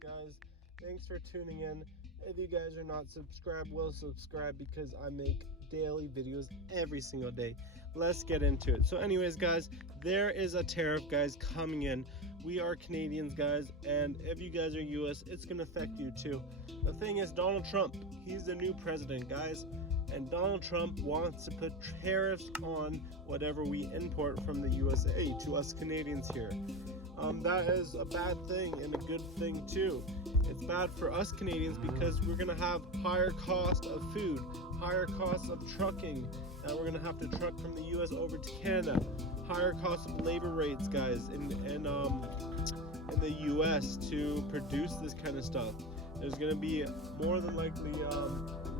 guys. Thanks for tuning in. If you guys are not subscribed, will subscribe because I make daily videos every single day. Let's get into it. So anyways, guys, there is a tariff, guys, coming in. We are Canadians, guys, and if you guys are US, it's going to affect you too. The thing is, Donald Trump, he's the new president, guys. And Donald Trump wants to put tariffs on whatever we import from the USA to us Canadians here. That is a bad thing and a good thing too. It's bad for us Canadians because we're going to have higher cost of food, higher costs of trucking, and we're going to have to truck from the US over to Canada. Higher cost of labor rates, guys, in the US to produce this kind of stuff. There's going to be more than likely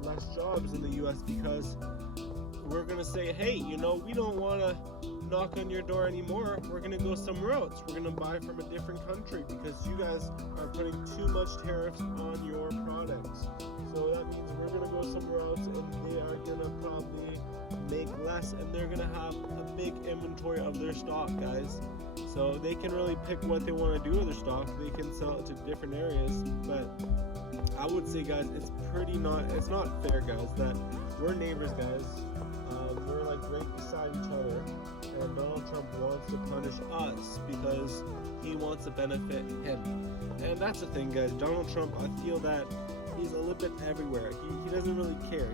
less jobs in the US because we're going to say, hey, you know, we don't want to knock on your door anymore. We're going to go somewhere else. We're going to buy from a different country because you guys are putting too much tariffs on your products. So that means we're going to go somewhere else and they are going to probably make less and they're going to have a big inventory of their stock, guys. So they can really pick what they want to do with their stock. They can sell it to different areas, but I would say, guys, it's not fair, guys, that we're neighbors, guys. We're like right beside each other, and Donald Trump wants to punish us because he wants to benefit him. And that's the thing, guys. Donald Trump, I feel that he's a little bit everywhere. He doesn't really care.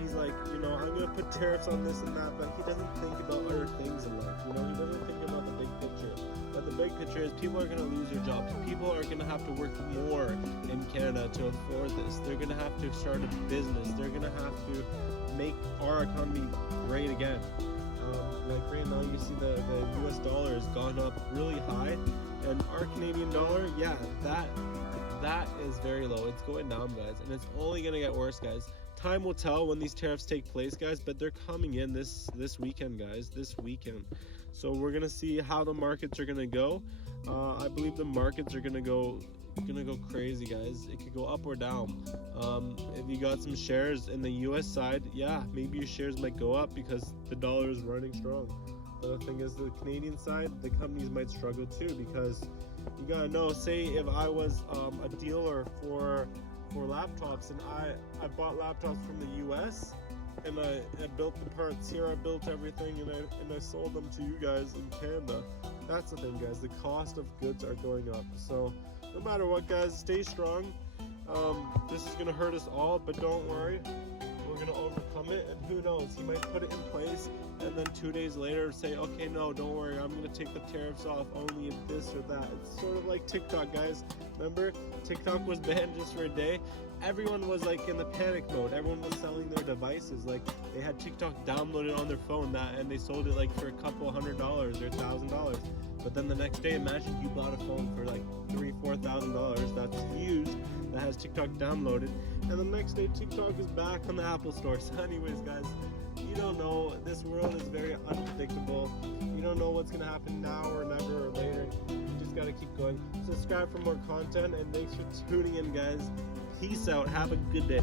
He's like, you know, I'm gonna put tariffs on this and that, but he doesn't think about other things in life. You know, he doesn't think about the big picture. But the big picture is people are going to lose their jobs. People are going to have to work more in Canada to afford this. They're going to have to start a business. They're going to have to make our economy great again. Like right now, you see the US dollar has gone up really high, and our Canadian dollar, yeah, that is very low. It's going down, guys, and it's only going to get worse, guys. Time will tell when these tariffs take place, guys, but they're coming in this weekend, guys, this weekend. So we're gonna see how the markets are gonna go. I believe the markets are gonna go crazy, guys. It could go up or down. If you got some shares in the US side, yeah, maybe your shares might go up because the dollar is running strong. But the thing is, the Canadian side, the companies might struggle too because you gotta know, say if I was a dealer for laptops and I bought laptops from the US and I built the parts here, I built everything and I sold them to you guys in Canada. That's the thing, guys, the cost of goods are going up. So no matter what, guys, stay strong. This is gonna hurt us all, but don't worry, we're gonna overcome it. And who knows, he might put it in place and then 2 days later say, okay, no, don't worry, I'm gonna take the tariffs off only if this or that. It's sort of like TikTok, guys. Remember, TikTok was banned just for a day. Everyone was like in the panic mode. Everyone was selling their devices. Like they had TikTok downloaded on their phone and they sold it like for a couple $100 or $1,000. But then the next day, imagine you bought a phone for like $3,000-$4,000 that's used, that has TikTok downloaded, and the next day TikTok is back on the Apple Store. So anyways, guys, you don't know. This world is very unpredictable. You don't know what's gonna happen now or never or later. You just gotta keep going. Subscribe for more content, and thanks for tuning in, guys. Peace out. Have a good day.